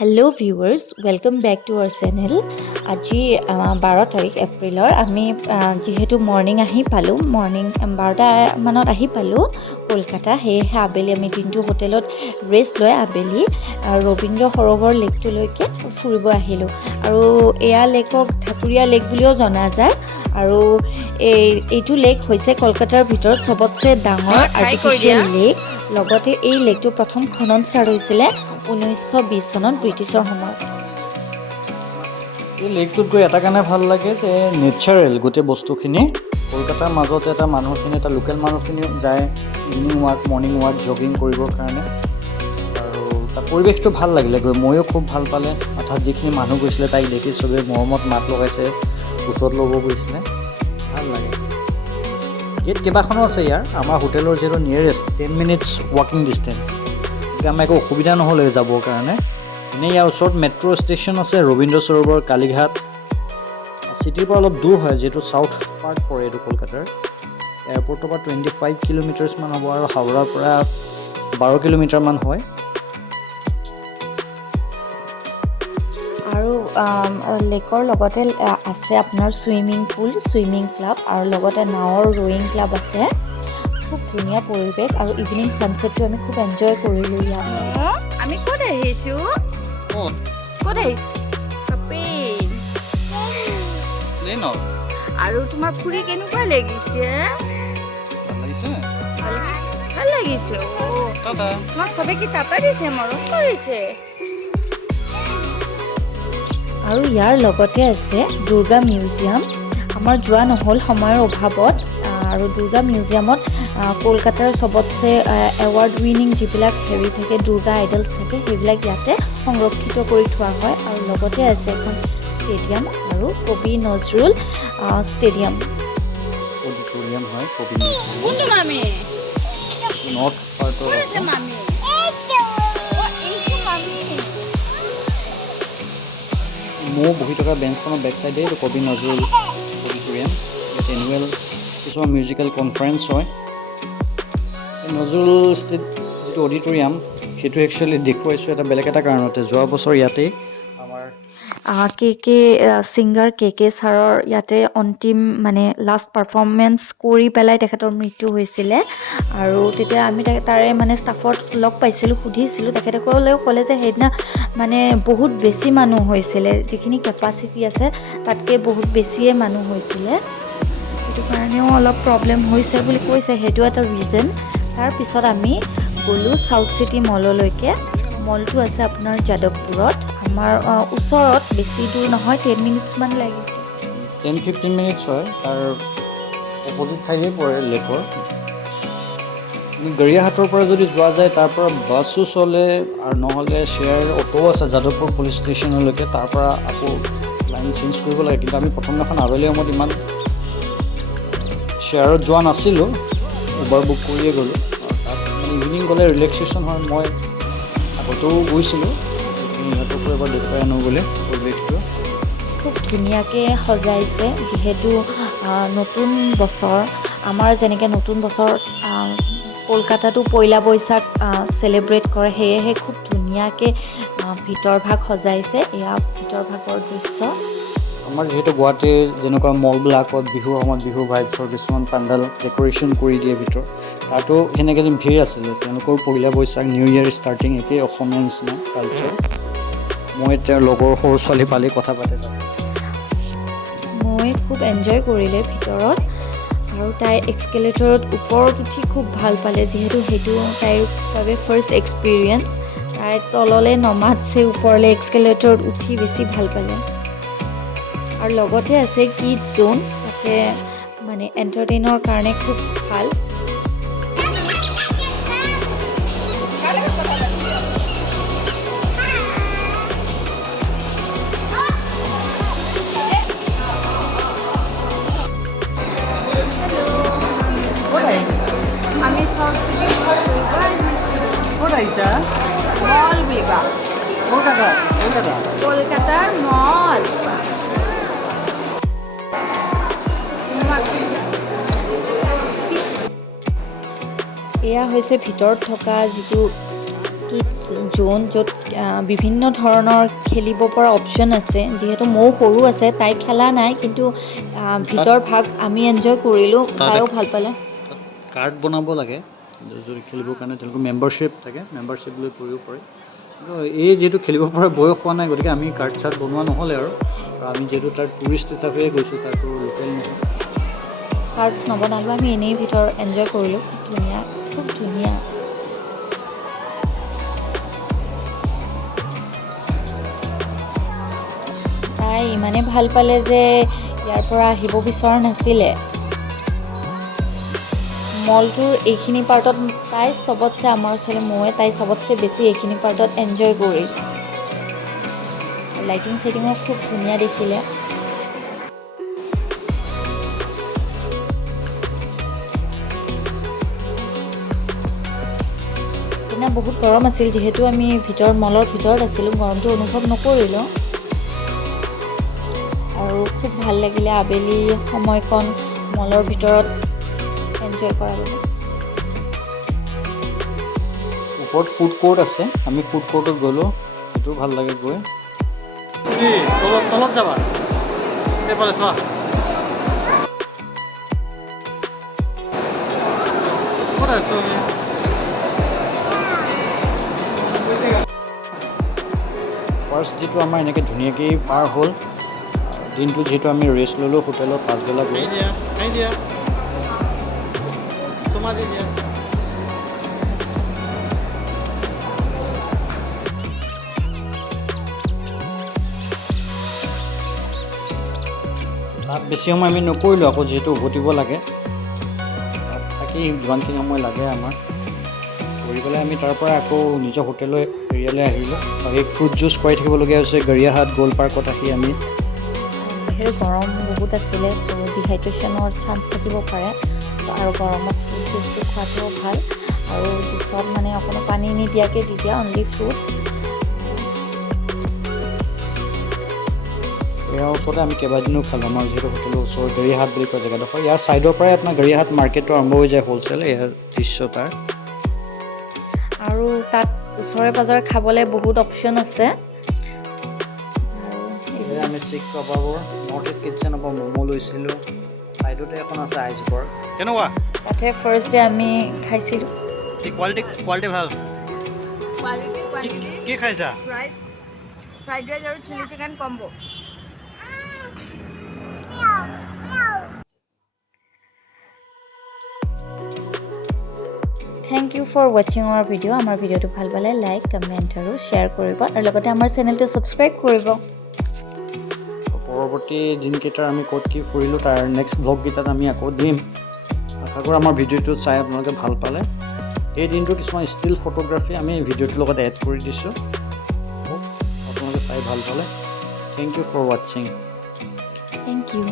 Hello' viewers welcome back to our channel. আজি 12 তাৰিখ এপ্ৰিলৰ আমি যিহেতু মৰ্ণিং আহি পালোঁ, মৰ্ণিং 12টা মানত আহি পালোঁ কলকাতা। সেয়েহে আবেলি আমি দিনটো হোটেলত ৰেষ্ট লৈ আবেলি ৰবীন্দ্ৰ সৰোবৰ লেকটোলৈকে ফুৰিব আহিলোঁ। আৰু এয়া লেকক ঠাকুৰীয়া লেক বুলিও জনা যায়। আৰু এইটো লেক হৈছে কলকাতাৰ ভিতৰত চবতছে ডাঙৰ আৰ্টিফিচিয়েল লেক। লগতে এই লেকটো প্ৰথম খনন ষ্টাৰ্ট হৈছিলে 1920 চনত ব্ৰিটিছৰ সময়ত। এই লেকটোত গৈ এটা কাৰণে ভাল লাগে যে নেচাৰেল গোটেই বস্তুখিনি। কলকাতাৰ মাজতে এটা লোকেল মানুহখিনি যায় evening walk, morning walk, jogging কৰিবৰ কাৰণে। আৰু তাৰ পৰিৱেশটো ভাল লাগিলে গৈ, ময়ো খুব ভাল পালে। অৰ্থাৎ যিখিনি মানুহ গৈছিলে তাইক দেখি চবেই মৰমত মাত লগাইছে, ওচৰত ল'ব গৈছিলে, ভাল লাগে। গেট কেইবাখনো আছে ইয়াৰ। আমাৰ হোটেলৰ যিহেতু নিয়েৰেষ্ট 10 মিনিটছ ৱাকিং ডিষ্টেঞ্চ, গতিকে আমাৰ একো অসুবিধা নহ'লে যাবৰ কাৰণে। এনেই ইয়াৰ ওচৰত মেট্ৰ' ষ্টেচন আছে, ৰবীন্দ্ৰ সৰোবৰ, কালীঘাট। চিটিৰ পৰা অলপ দূৰ হয়, যিহেতু চাউথ পাৰ্ট পৰে এইটো কলকাতাৰ। এয়াৰপৰ্টৰ পৰা 25 কিলোমিটাৰ্ছমান হ'ব আৰু হাওৰাৰ পৰা 12 কিলোমিটাৰমান হয়। আৰু লেকৰ লগতে আছে আপোনাৰ ছুইমিং পুল, ছুইমিং ক্লাব আৰু লগতে নাৱৰ ৰয়িং ক্লাব আছে। খুব ধুনীয়া পৰিৱেশ আৰু ইভিনিং ছানছেটটো আমি খুব এনজয় কৰিলোঁ ইয়াত। আমি ক'ত আহিছোঁ? ক'ত আহিছোঁ? আৰু তোমাৰ ফুৰি কেনেকুৱা লাগিছে? ভাল লাগিছে। তোমাক চবে কি টাটা দিছে, মৰম কৰিছে? আৰু ইয়াৰ লগতে আছে দুৰ্গা মিউজিয়াম। আমাৰ যোৱা নহ'ল সময়ৰ অভাৱত। আৰু দুৰ্গা মিউজিয়ামত কলকাতাৰ চবতছে এৱাৰ্ড উইনিং যিবিলাক থাকে, দুৰ্গা আইডলছ থাকে, সেইবিলাক ইয়াতে সংৰক্ষিত কৰি থোৱা হয়। আৰু লগতে আছে এখন ষ্টেডিয়াম আৰু কবি নজৰুল ষ্টেডিয়াম। অডিটৰিয়াম হয় কবি কোনটো মামী? নৰ্থ পাৰ্টৰ ক'ত আছে। আছে মামী? ময়ো বহি থকা বেঞ্চখনৰ বেক চাইডে এইটো কবি নজৰুল অডিটৰিয়াম। ইয়াত এনুৱেল কিছুমান মিউজিকেল কনফাৰেঞ্চ হয়। নজৰুল যিটো অডিটৰিয়াম, সেইটো একচুৱেলি দেখুৱাইছোঁ এটা বেলেগ এটা কাৰণতে। যোৱা বছৰ ইয়াতেই আমাৰ ছিংগাৰ কে ছাৰৰ ইয়াতে অন্তিম লাষ্ট পাৰফৰ্মেঞ্চ কৰি পেলাই তেখেতৰ মৃত্যু হৈছিলে। আৰু তেতিয়া আমি তাৰে ষ্টাফত লগ পাইছিলোঁ, সুধিছিলোঁ। তেখেতসকলেও ক'লে যে সেইদিনা বহুত বেছি মানুহ হৈছিলে, যিখিনি কেপাচিটি আছে তাতকৈ বহুত বেছিয়ে মানুহ হৈছিলে। সেইটো কাৰণেও অলপ প্ৰব্লেম হৈছে বুলি কৈছে, সেইটো এটা ৰিজন। তাৰপিছত আমি গ'লোঁ চাউথ চিটি মললৈকে। মলটো আছে আপোনাৰ যাদৱপুৰত, আমাৰ ওচৰত, বেছি দূৰ নহয়, 10 মিনিটছমান লাগিছে। 10-15 মিনিটছ হয়। তাৰ অপজিট চাইডেই পৰে লেকৰ। গৰিয়াহাটৰ পৰা যদি যোৱা যায়, তাৰ পৰা বাছো চলে আৰু নহ'লে শ্বেয়াৰ অ'টোও আছে যাদৱপুৰ পুলিচ ষ্টেচনলৈকে। তাৰ পৰা আকৌ লাইন চেঞ্জ কৰিব লাগে। কিন্তু আমি প্ৰথম দিনাখন আবেলি সময়ত ইমান শ্বেয়াৰত যোৱা নাছিলোঁ, উবাৰ বুক কৰিয়ে গ'লোঁ। আৰু তাত ইভিনিং গ'লে ৰিলেক্সেশ্যন হয়। মই আগতেও গৈছিলোঁ, ইহঁতকো এবাৰ দেখুৱাই আনো বুলি পৰিৱেশটো। খুব ধুনীয়াকৈ সজাইছে, যিহেতু নতুন বছৰ। আমাৰ যেনেকৈ নতুন বছৰ কলকাতাতো পয়লা বৈশাখ চেলিব্ৰেট কৰে, সেয়েহে খুব ধুনীয়াকৈ ভিতৰভাগ সজাইছে। এয়া ভিতৰভাগৰ দৃশ্য। আমাৰ যিহেতু গুৱাহাটীৰ যেনেকুৱা মলবিলাকত বিহুৰ সময়ত বিহু ভাইবছৰ কিছুমান পেণ্ডেল ডেক'ৰেশ্যন কৰি দিয়ে ভিতৰত, তাতো সেনেকৈ যেন ভিৰ আছিলে। তেওঁলোকৰ পহিলা বৈশাখ, নিউ ইয়েৰ ষ্টাৰ্টিং একেই অসমীয়া নিচিনা কালচাৰ। মই তেওঁৰ লগৰ সৰু ছোৱালী পালি কথা পাতে তাত। মই খুব এনজয় কৰিলে ভিতৰত। আৰু তাই এক্সকেলেটৰত ওপৰত উঠি খুব ভাল পালে, যিহেতু সেইটো তাইৰ বাবে ফাৰ্ষ্ট এক্সপিৰিয়েঞ্চ। তাই তললৈ নমাতছে ওপৰলৈ এক্সকেলেটৰত উঠি বেছি ভাল পালে। আৰু লগতে আছে কিড জ'ন, তাতে এণ্টাৰটেইনৰ কাৰণে খুব ভাল। আমি চাউথ চিটি ফুৰিব আহিছোঁ। ক'ত আহিছা? মল বিবা, কলকাতাৰ মল। এয়া হৈছে ভিতৰত থকা যিটো কিডছ জোন, য'ত বিভিন্ন ধৰণৰ খেলিব পৰা অপশ্যন আছে। যিহেতু ময়ো সৰু আছে, তাই খেলা নাই, কিন্তু ভিতৰ ভাগ আমি এনজয় কৰিলোঁ, তাইও ভাল পালে। কাৰ্ড বনাব লাগে যদি খেলিবৰ কাৰণে, তেওঁলোকৰ মেম্বাৰশ্বিপ থাকে, মেম্বাৰশ্বিপ লৈ কৰিব পাৰি। কিন্তু এই যিহেতু খেলিব পৰা বয়স হোৱা নাই, গতিকে আমি কাৰ্ড চাৰ্ট বনোৱা নহ'লে আৰু আমি যিহেতু তাৰ টুৰিষ্ট হিচাপে গৈছোঁ, তাৰতো লোকেল নহয়। কাৰ্ডছ নবনালোঁ, আমি এনেই ভিতৰত এনজয় কৰিলোঁ। খুব ধুনীয়া, খুব ধুনীয়া। তাই ইমানেই ভাল পালে যে ইয়াৰ পৰা আহিব বিচৰা নাছিলে। মলটোৰ এইখিনি পাৰ্টত তাই চবতছে, আমাৰ ওচৰলৈ ময়ে তাই চবতছে বেছি এইখিনি পাৰ্টত এনজয় কৰিল। লাইটিং চাইটিঙো খুব ধুনীয়া দেখিলে। সেইদিনা বহুত গৰম আছিল, যিহেতু আমি মলৰ ভিতৰত আছিলোঁ, গৰমটো অনুভৱ নকৰিলোঁ। আৰু খুব ভাল লাগিলে আবেলি সময়কণ মলৰ ভিতৰত এনজয় কৰাবলৈ। ওপৰত ফুড কোৰ্ট আছে, আমি ফুড কোৰ্টত গ'লোঁ, সেইটোও ভাল লাগে গৈ। তলত যাবা চোৱা। ফাৰ্ষ্ট ডেটো আমাৰ এনেকৈ ধুনীয়াকৈ পাৰ হ'ল। দিনটো যিহেতু আমি ৰেষ্ট ল'লোঁ হোটেলত, পাছবেলা গৈ তাত বেছি সময় আমি নকৰিলোঁ, আকৌ যিহেতু উভতিব লাগে, তাত থাকি যিমানখিনি সময় লাগে আমাৰ কৰি পেলাই আমি তাৰ পৰা আকৌ নিজৰ হোটেলৰ এৰিয়ালৈ আহিলোঁ। আৰু এই ফ্ৰুট জুচ খুৱাই থাকিবলগীয়া হৈছে গৰিয়াহাট গোলপাৰ্কত আহি আমি। যিহেতু গৰম বহুত আছিলে, চ' ডিহাইড্ৰেশ্যনৰ চান্স থাকিব পাৰে, আৰু গৰমত ফ্ৰুট জুচটো খোৱাটোও ভাল। আৰু জুচত মানে অকণো পানী নিদিয়াকৈ দি দিয়া, অনলি ফ্ৰুট। ইয়াৰ ওচৰতে আমি কেইবাদিনো খালোঁ। আমাৰ যিহেতু হোটেলৰ ওচৰত গৰিয়াহাট বুলি কয় জেগাডোখৰ, ইয়াৰ ছাইডৰ পৰাই আপোনাৰ গৰিয়াহাট মাৰ্কেটটো আৰম্ভ হৈ যায়, হ'লচেল ইয়াৰ দৃশ্য তাৰ। আৰু তাত ওচৰে পাজৰে খাবলৈ বহুত অপশ্যন আছে। আমি চিক কাবাবৰ নৰ্থ ইষ্ট কিটচেনৰ পৰা ম'ম' লৈছিলোঁ। ছাইডতে এখন আছে আইচবাৰ্গ। কেনেকুৱা? তাতে ফাৰ্ষ্ট ডে আমি খাইছিলোঁ। কোৱালিটি ভাল। কি খাইছা? ফ্ৰাইড ৰাইচ আৰু chilli chicken combo. Thank you for ৱাচিং আৱাৰ ভিডিঅ'। আমাৰ ভিডিঅ'টো ভাল পালে লাইক, কমেণ্ট আৰু শ্বেয়াৰ কৰিব, আৰু লগতে আমাৰ চেনেলটো ছাবস্ক্ৰাইব কৰিব। পৰৱৰ্তী দিনকেইটাৰ আমি ক'ত কি কৰিলোঁ তাৰ নেক্সট ব্লগকেইটাত আমি আকৌ দিম। আশা কৰোঁ আমাৰ ভিডিঅ'টো চাই আপোনালোকে ভাল পালে। এই দিনটোৰ কিছুমান ষ্টিল ফটোগ্ৰাফী আমি ভিডিঅ'টোৰ লগত এড কৰি দিছোঁ, আপোনালোকে চাই ভাল পালে। থেংক ইউ ফৰ ৱাচিং। Thank U.